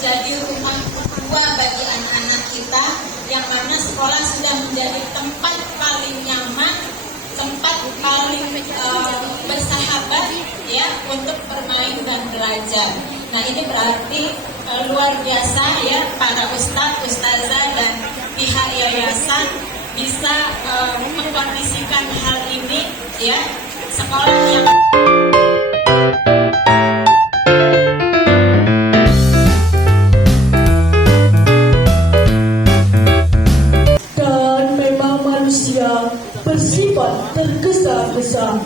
menjadi rumah kedua bagi anak-anak kita, yang mana sekolah sudah menjadi tempat paling nyaman, tempat paling bersahabat ya untuk bermain dan belajar. Nah, ini berarti luar biasa ya para ustadz, ustazah dan pihak yayasan bisa mengkondisikan hal ini ya, sekolah yang bersifat tergesa-gesa.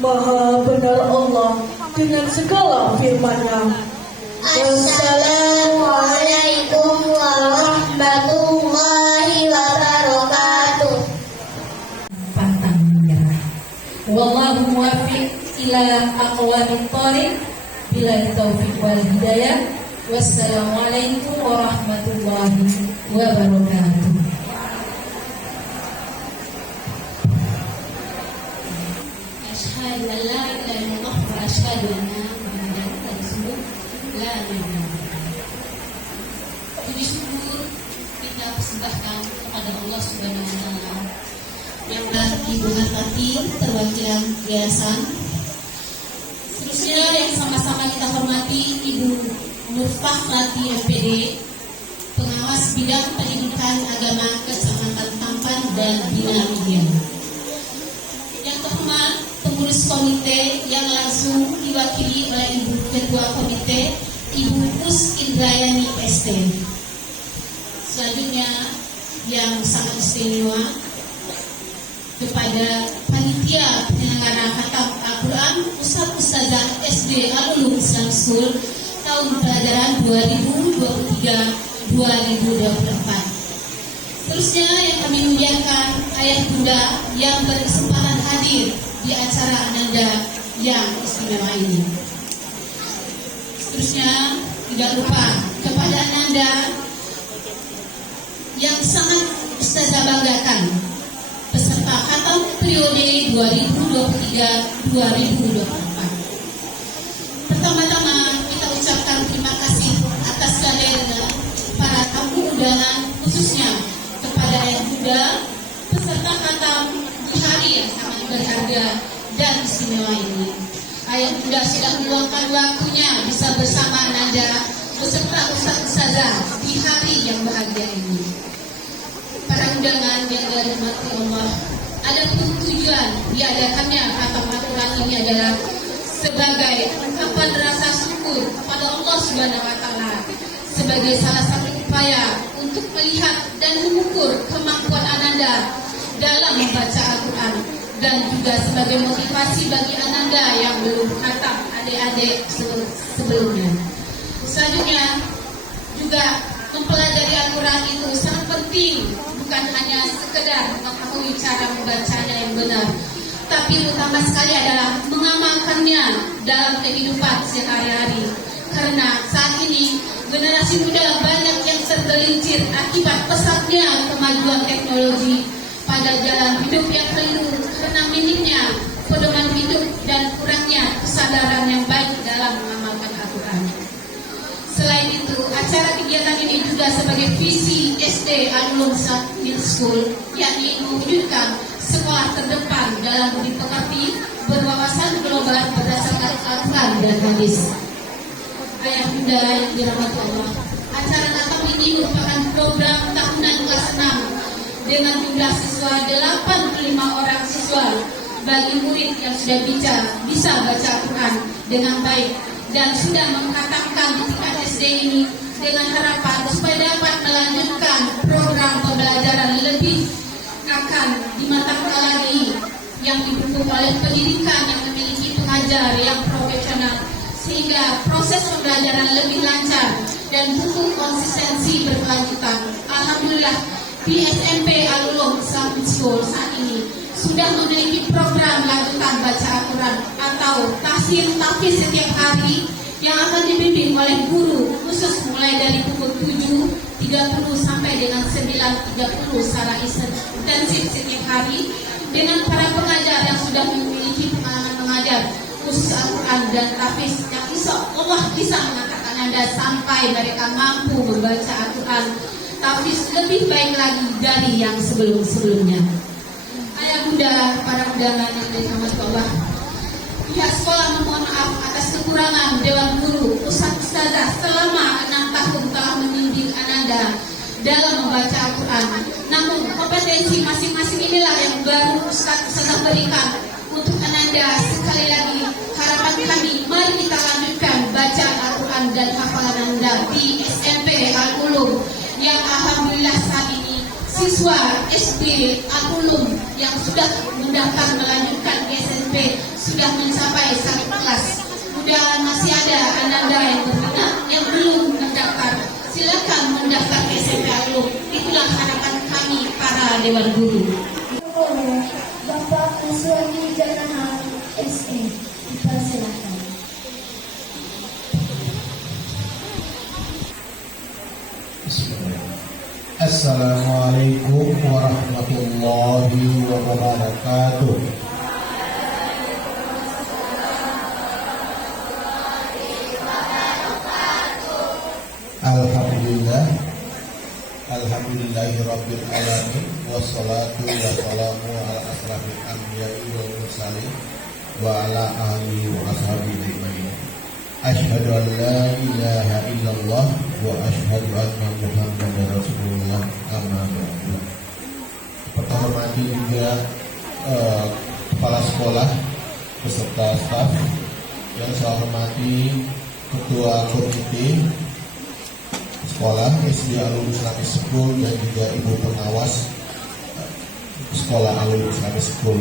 Maha benar Allah dengan segala firman-Nya. Assalamualaikum warahmatullahi wabarakatuh. Pantang menyerah. Wallahu muwaffiq ila aqwamit thoriq bila taufiq wal hidayah. Wassalamualaikum warahmatullahi wabarakatuh. Asyhadu an la ilaha illallah wa asyhadu anna Muhammadan rasulullah. La ilaha illallah. Puji syukur kita persembahkan kepada Allah Subhanahu wa taala yang telah diberkati perwakilan yayasan. Seterusnya yang sama-sama kita hormati Ibu Nurfakhrati MPD, pengawas bidang pendidikan agama Kecamatan Tampan dan Bina Media. Yang terhormat pengurus komite yang langsung diwakili oleh Ibu Ketua Komite, Ibu Us Indrayani ST. Selanjutnya yang sangat istimewa kepada panitia penyelenggara khatam Al-Quran Ustaz-Ustazah SD Al-Ulum Islam School tahun pelajaran 2023-2024. Terusnya yang kami muliakan ayah bunda yang berkesempatan hadir di acara Ananda yang istimewa ini. Seterusnya tidak lupa kepada Ananda yang sangat Ustazah banggakan, peserta khatam periode 2023-2024. Pertama-tama kita ucapkan terima kasih atas kehadiran para tamu undangan, khususnya kepada ayah bunda peserta khatam di hari yang sangat berharga dan istimewa ini. Ayah bunda sudah meluangkan waktunya bisa bersama Ananda beserta Ustaz-Ustazah di hari yang bahagia ini. Para undangan yang dirahmati Allah, adapun tujuan diadakannya khatam Al-Quran ini adalah sebagai ungkapan rasa syukur kepada Allah Subhanahu wa taala, sebagai salah satu upaya untuk melihat dan mengukur kemampuan Ananda dalam membaca Al-Quran, dan juga sebagai motivasi bagi Ananda yang belum khatam adik-adik sebelumnya. Selanjutnya juga mempelajari Al-Quran itu sangat penting, bukan hanya sekedar mengetahui cara membacanya yang benar, tapi utama sekali adalah mengamalkannya dalam kehidupan sehari-hari. Karena saat ini generasi muda banyak yang tergelincir akibat pesatnya kemajuan teknologi pada jalan hidup yang keliru karena minimnya pedoman hidup dan kurangnya kesadaran yang baik dalam mengamalkan Al-Quran. Selain itu, acara kegiatan ini juga sebagai visi SD Al-Ulum Middle School, yakni mewujudkan sekolah terdepan dalam budi pekerti, berwawasan global berdasarkan Al-Quran dan hadis. Ayah bunda yang dirahmati Allah, acara khatam ini merupakan program tahunan kelas 6 dengan jumlah siswa 85 orang siswa bagi murid yang sudah bisa baca Al-Quran dengan baik dan sudah mengkhatamkan di tingkat SD ini, dengan harapan supaya dapat melanjutkan program pembelajaran lebih akan di mata kuliah lagi yang didukung oleh pendidikan yang memiliki pengajar yang profesional, sehingga proses pembelajaran lebih lancar dan butuh konsistensi berkelanjutan. Alhamdulillah, di SMP Al-Ulum Islamic School saat ini sudah memiliki program lanjutan baca Al-Quran atau tahfiz setiap hari yang akan dibimbing oleh guru khusus mulai dari pukul 7.30 sampai dengan 9.30 secara intensif setiap hari, dengan para pengajar yang sudah memiliki pengalaman mengajar khusus Al-Quran dan tahfiz yang insya Allah bisa mengangkat Ananda sampai mereka mampu membaca Al-Quran tahfiz lebih baik lagi dari yang sebelum-sebelumnya. Ayah bunda, para undangan yang dirahmati Allah, pihak sekolah memohon maaf atas kekurangan Dewan Guru, Ustazah selama 6 tahun telah membimbing Ananda dalam membaca Al-Quran. Namun kompetensi masing-masing inilah yang baru Ustazah berikan untuk Ananda. Sekali lagi harapan kami, mari kita lanjutkan bacaan Al-Quran dan hafalan Ananda di SMP Al-Ulum yang alhamdulillah saat ini siswa SD Al-Ulum yang sudah mendaftar melanjutkan di SMP sudah mencapai 1 kelas. Mudah masih ada Ananda yang berminat yang belum mendaftar, silakan mendaftar ke SMP Al-Ulum. Itulah harapan kami para Dewan Guru. Bapak Uswani Janahan SE, dipersilakan. Assalamualaikum warahmatullahi wabarakatuh. Alhamdulillah, alhamdulillahirabbil alamin, wassalatu wassalamu ala asrafil anbiya'i wal mursalin wa ala alihi wa ashabihi ajmain. Asyhadu an la ilaha illallah wa asyhadu anna Muhammadar Rasulullah. Amma ba'du. Hormati juga kepala sekolah beserta staf, yang saya hormati ketua komite sekolah SD Al-Ulum Islamic School dan juga ibu pengawas sekolah Al-Ulum Islamic School,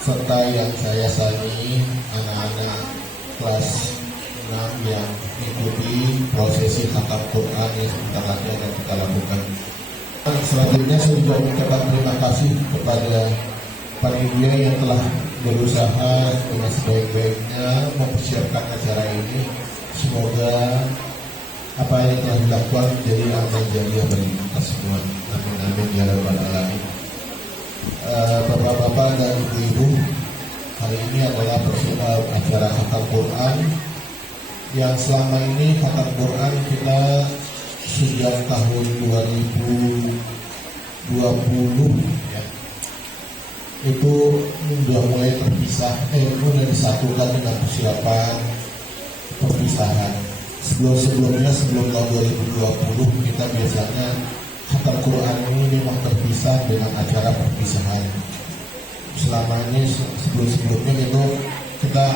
serta yang saya sayangi anak-anak kelas 6 yang mengikuti prosesi khatam Quran yang sebentar lagi akan kita lakukan. Selanjutnya saya juga mengucapkan terima kasih kepada panitia yang telah berusaha dengan sebaik-baiknya mempersiapkan acara ini. Semoga apa yang telah dilakukan menjadi amal jariah bagi kita semua. Amin amin ya rabbal alamin. Bapak-bapak dan ibu-ibu, hari ini adalah acara khatam Quran yang selama ini khatam Quran kita sejak tahun 2020 ya, itu sudah mulai terpisah, mulai disatukan dengan persiapan perpisahan. Sebelum tahun 2020 kita biasanya khatam Quran ini memang terpisah dengan acara perpisahan. Selama ini sebelumnya itu kita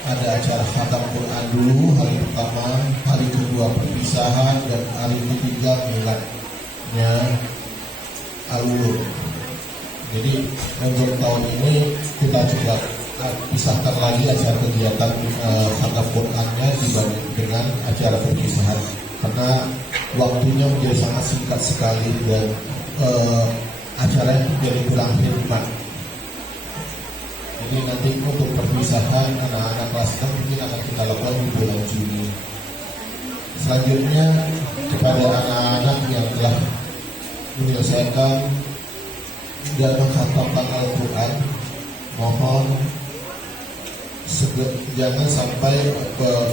ada acara khatam Quran dulu, hari pertama, hari kedua perpisahan, dan hari ketiga miladnya Al-Ulum. Jadi untuk tahun ini kita coba pisahkan lagi acara kegiatan khatam Qurannya dibanding dengan acara perpisahan, karena waktunya menjadi sangat singkat sekali dan acaranya menjadi kurang hikmat. Jadi nanti untuk perpisahan anak-anak kelas 6 mungkin akan kita lakukan di bulan Juni. Selanjutnya kepada anak-anak yang telah menyelesaikan dan mengkhatamkan Al-Quran, mohon jangan sampai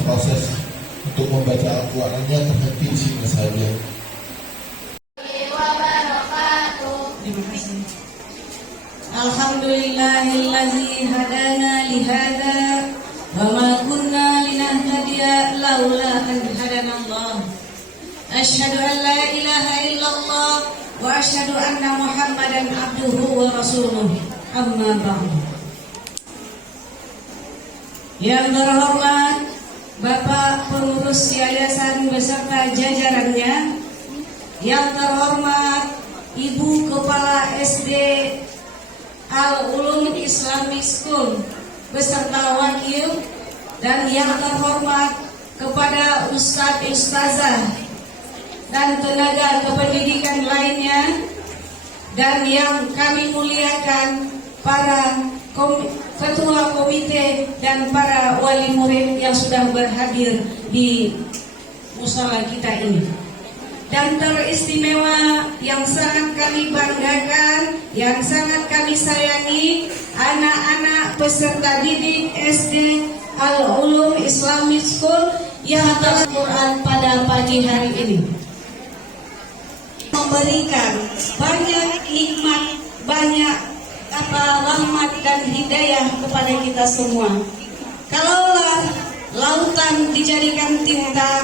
proses untuk membaca Al-Qurannya terhenti di sini saja. Terima kasih. Alhamdulillahilladzi hadana lihada wa ma kunna linahtadiya laula an hadanallah. Asyhadu an la ilaha illallah wa asyhadu anna Muhammadan abduhu wa rasuluh. Amma ba'du. Yang terhormat Bapak Pengurus Yayasan beserta jajarannya, yang terhormat Ibu Kepala SD Al-Ulum Islamic School beserta wakil, dan yang terhormat kepada Ustazah dan tenaga kependidikan lainnya, dan yang kami muliakan para ketua komite dan para wali murid yang sudah berhadir di musala kita ini. Dan teristimewa yang sangat kami banggakan, yang sangat kami sayangi, anak-anak peserta didik SD Al-Ulum Islamic School yang telah Quran pada pagi hari ini, memberikan banyak nikmat, banyak rahmat dan hidayah kepada kita semua. Kalaulah lautan dijadikan tinta,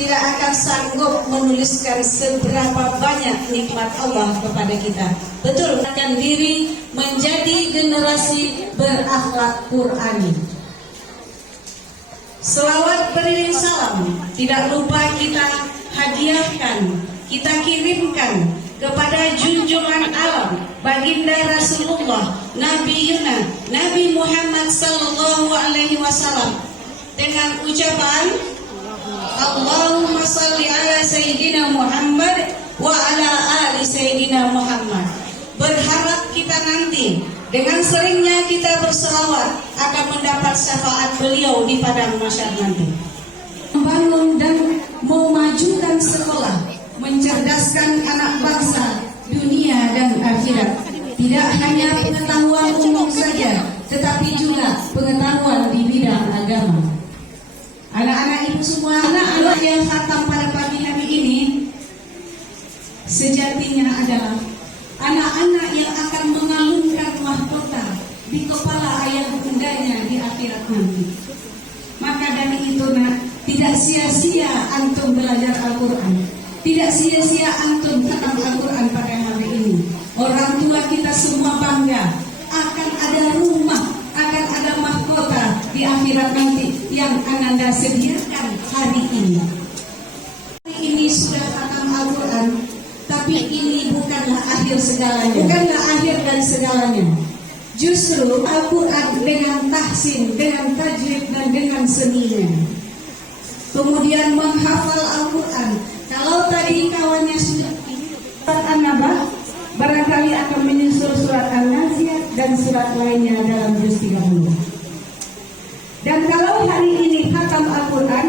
tidak akan sanggup menuliskan seberapa banyak nikmat Allah kepada kita. Betul, akan diri menjadi generasi berakhlak Qurani. Selawat beriring salam tidak lupa kita hadiahkan, kita kirimkan kepada junjungan alam baginda Rasulullah Nabi Yuna Nabi Muhammad sallallahu alaihi wasallam dengan ucapan Allahumma salli ala Sayyidina Muhammad wa ala ali Sayyidina Muhammad. Berharap kita nanti dengan seringnya kita berselawat akan mendapat syafaat beliau di padang mahsyar nanti. Membangun dan memajukan sekolah, mencerdaskan anak bangsa, dunia dan akhirat. Tidak hanya pengetahuan umum saja, tetapi juga pengetahuan di bidang agama. Anak-anak ibu semua, anak-anak yang khatam pada pagi hari ini sejatinya adalah anak-anak yang akan mengalunkan mahkota di kepala ayah bundanya di akhirat nanti. Maka dari itu tidak sia-sia antum belajar Al-Quran, tidak sia-sia antum khatam Al-Quran pada hari ini. Orang tua kita semua bangga akan ada rumah, akan ada mahkota di akhirat nanti yang Ananda sediakan hari ini. Hari ini sudah khatam Al-Quran, tapi ini bukanlah akhir segalanya, bukanlah akhir dari segalanya. Justru Al-Quran dengan tahsin, dengan tajwid dan dengan seninya. Kemudian menghafal Al-Quran. Kalau tadi kawannya sudah surat An-Naba, barangkali akan menyusul surat An-Naziat dan surat lainnya dalam juz 30. Dan kalau hari ini khatam Al-Quran,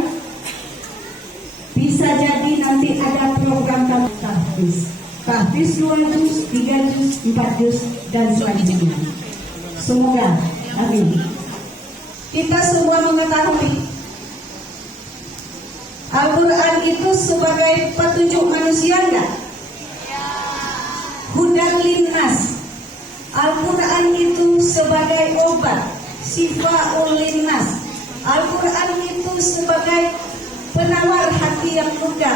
bisa jadi nanti ada program tahfiz. Tahfiz 2 juz, 3 juz, 4 juz dan selanjutnya. Semoga, amin. Kita semua mengetahui Al-Quran itu sebagai petunjuk manusia enggak? Hudan linnas. Al-Quran itu sebagai obat, syifaul linnas. Al-Quran itu sebagai penawar hati yang luka,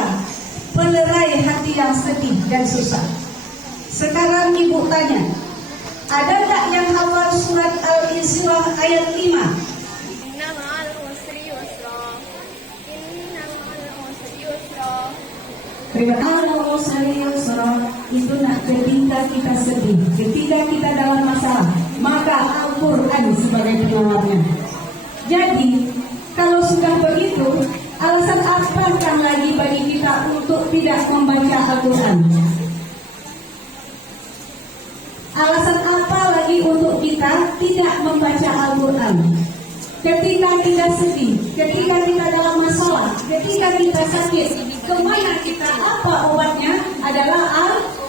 pelerai hati yang sedih dan susah. Sekarang ibu tanya, ada tak yang hafal surat Al-Isra ayat 5? Itu ketika kita sedih, ketika kita dalam masalah, maka Al-Quran sebagai penawarnya. Jadi kalau sudah begitu, alasan apakah lagi bagi kita untuk tidak membaca Al-Quran? Alasan apa lagi untuk kita tidak membaca Al-Quran? Ketika kita sedih, ketika kita dalam masalah, ketika kita sakit, kemana kita? Apa obatnya? Adalah Al-Quran.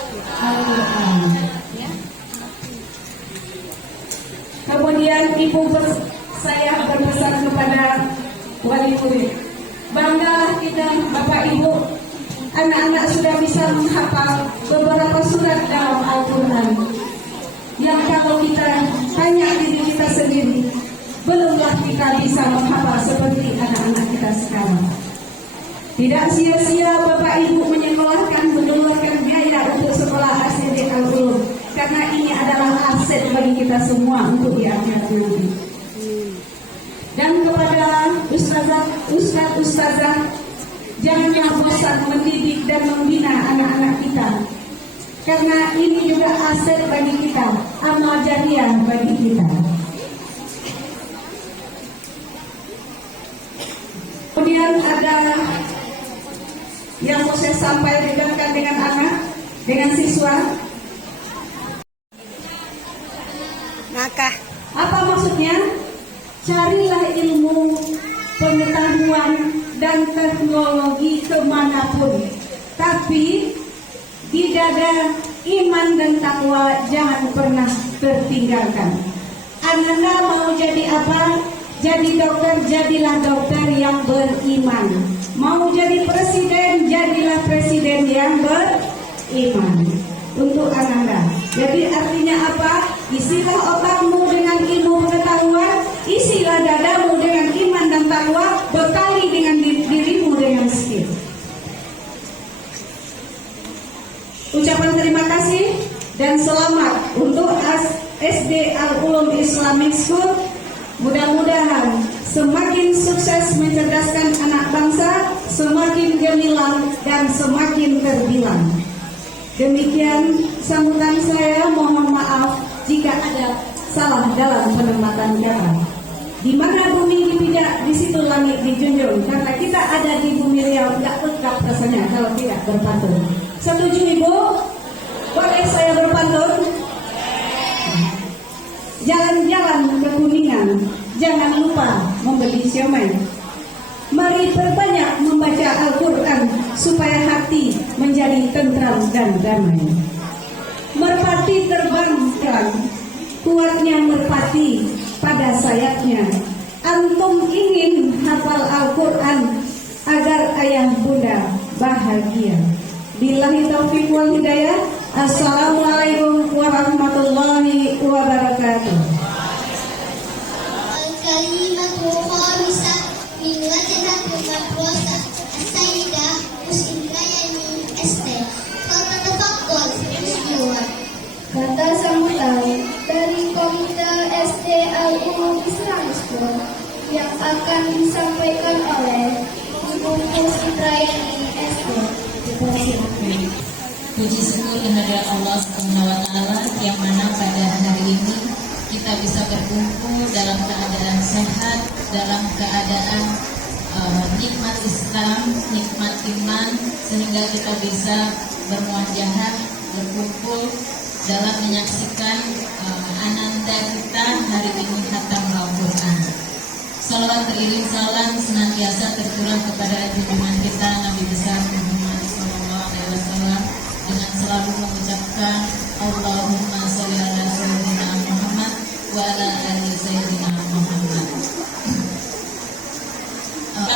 Kemudian saya berpesan kepada wali murid, banggalah kita Bapak Ibu, anak-anak sudah bisa menghafal beberapa surat dalam Al-Quran. Yang kalau kita tanya diri kita sendiri, belumlah kita bisa menghafal seperti anak-anak kita sekarang. Tidak sia-sia Bapak Ibu mengeluarkan biaya untuk sekolah ASD Al-Ulum, karena ini adalah aset bagi kita semua untuk di akhirat nanti. Dan kepada ustazah, jangan bosan mendidik dan membina anak-anak kita, karena ini juga aset bagi kita, amal jariah bagi kita. Kemudian ada yang mau saya sampaikan dengan anak, dengan siswa. Apa maksudnya? Carilah ilmu, pengetahuan, dan teknologi kemanapun, tapi di dada iman dan takwa jangan pernah tertinggalkan. Anda mau jadi apa? jadi dokter, jadilah dokter yang beriman. Mau jadi presiden, jadilah presiden yang beriman. Untuk Ananda. Jadi artinya apa? Isilah otakmu dengan ilmu pengetahuan, isilah dadamu dengan iman dan takwa, bekali dengan dirimu dengan skill. Ucapan terima kasih dan selamat untuk SD Al-Ulum Islamic School. Mudah-mudahan semakin sukses mencerdaskan anak bangsa, semakin gemilang dan semakin terbilang. Demikian sambutan saya, mohon maaf jika ada salah dalam penempatan kata. Di mana bumi dipijak, di situ langit dijunjung. Karena kita ada di bumi Riau, nggak lengkap rasanya kalau tidak berpantun. Setuju Ibu? Boleh saya berpantun? Jalan-jalan ke Kuningan, jangan lupa membeli siomay. Mari perbanyak membaca Al-Quran supaya hati menjadi tentram dan damai. Merpati terbangkan, kuatnya merpati pada sayapnya. Antum ingin hafal Al-Quran agar ayah bunda bahagia. Billahi taufiq wal hidayah. Assalamualaikum warahmatullahi wabarakatuh. Al-kalimatu khamisah min wajhatil madrasah As-Sayyidah Musindayani SD. Fatatafaqqal Muslimat. Kata sambutan dari Komite SD Al-Ulum Islamic School yang akan disampaikan oleh Ibu Musindayani SD. Dipersilakan. Puji syukur kehadirat Allah Subhanahu wa Ta'ala yang mana pada hari ini kita bisa berkumpul dalam keadaan sehat, dalam keadaan nikmat Islam, nikmat iman, sehingga kita bisa bermuajahat, berkumpul dalam menyaksikan ananda kita hari ini khatam Al-Quran. Salawat teriring salam senantiasa tercurah kepada junjungan kita Nabi besar Muhammad SAW dengan selalu mengucapkan Allahumma sholli ala sayyidina Muhammad wa ala ali sayyidina Muhammad.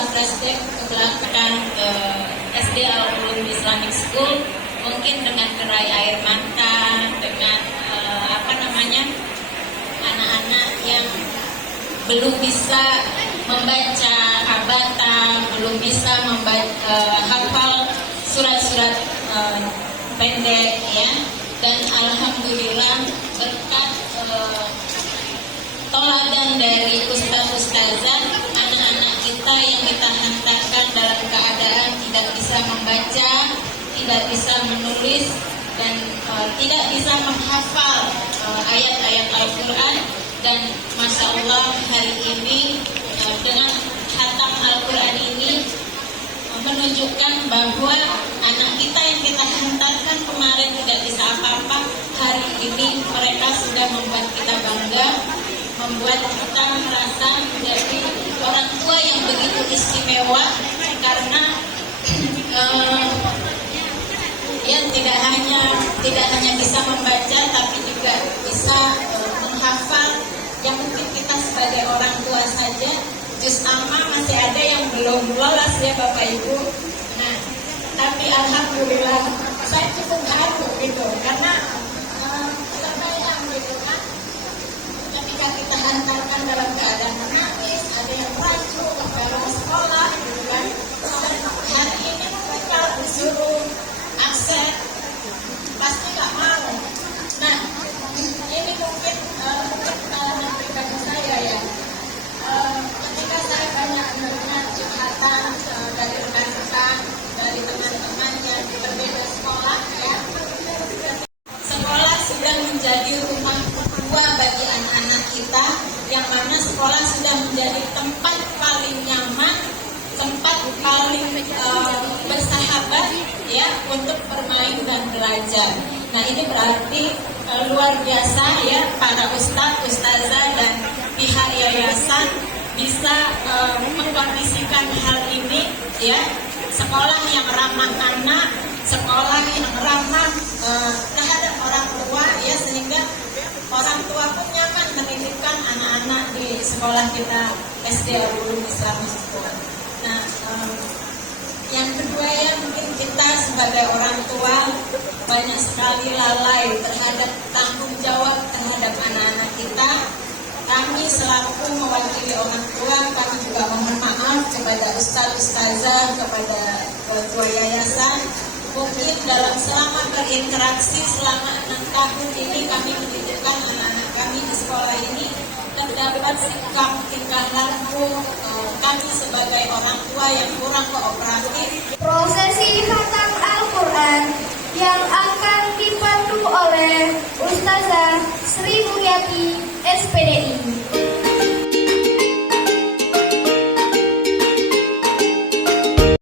Flashback ke belakang ke SD Al-Ulum Islamic School, mungkin dengan gerai air mata, dengan anak-anak yang belum bisa membaca abata, belum bisa hafal surat-surat pendek, ya. Dan alhamdulillah berkat toladan dari ustaz-ustazah, anak-anak kita yang kita hantarkan dalam keadaan tidak bisa membaca, tidak bisa menulis, dan tidak bisa menghafal ayat-ayat Al-Quran. Dan Masya Allah hari ini dengan khatam Al-Quran ini menunjukkan bahwa anak kita yang kita hantarkan kemarin tidak bisa apa-apa, hari ini mereka sudah membuat kita bangga, membuat kita merasa menjadi orang tua yang begitu istimewa, karena ya tidak hanya bisa membaca tapi juga bisa menghafal. Yang mungkin kita sebagai orang tua saja juz amma masih ada yang belum lolos, ya Bapak Ibu. Nah, tapi alhamdulillah saya cukup haru gitu, karena kebayang gitu kan, ketika kita hantarkan dalam keadaan menangis, ada yang rancu dalam sekolah gitu kan, dan hari ini mereka disuruh akses pasti nggak mau. Nah, ini mungkin bagi saya ya, ketika saya banyak menerima curhatan dari rekan-rekan, dari teman-teman yang berbeda sekolah, ya, sekolah sudah menjadi rumah kedua bagi anak-anak kita, yang mana sekolah sudah menjadi tempat paling nyaman, tempat paling bersahabat, ya, untuk bermain dan belajar. Nah, ini berarti luar biasa, ya, para ustadz, ustazah dan pihak yayasan bisa mengkondisikan hal ini, ya, sekolah yang ramah anak, sekolah yang ramah terhadap orang tua, ya, sehingga orang tua pun nyaman menitipkan anak-anak di sekolah kita SD Al-Ulum Islam Hizbullah. Nah, yang kedua ya, mungkin kita sebagai orang tua banyak sekali lalai terhadap tanggung jawab terhadap anak-anak kita. Kami selaku mewakili orang tua, kami juga mohon maaf kepada ustaz-ustazah, kepada ketua yayasan. Mungkin selama berinteraksi selama 6 tahun ini kami mendidikan anak-anak kami di sekolah ini, terdapat sikap tingkah laku kami sebagai orang tua yang kurang kooperatif. Prosesi khatam Al-Quran yang akan dipandu oleh Ustazah Sri Mulyati SPDI.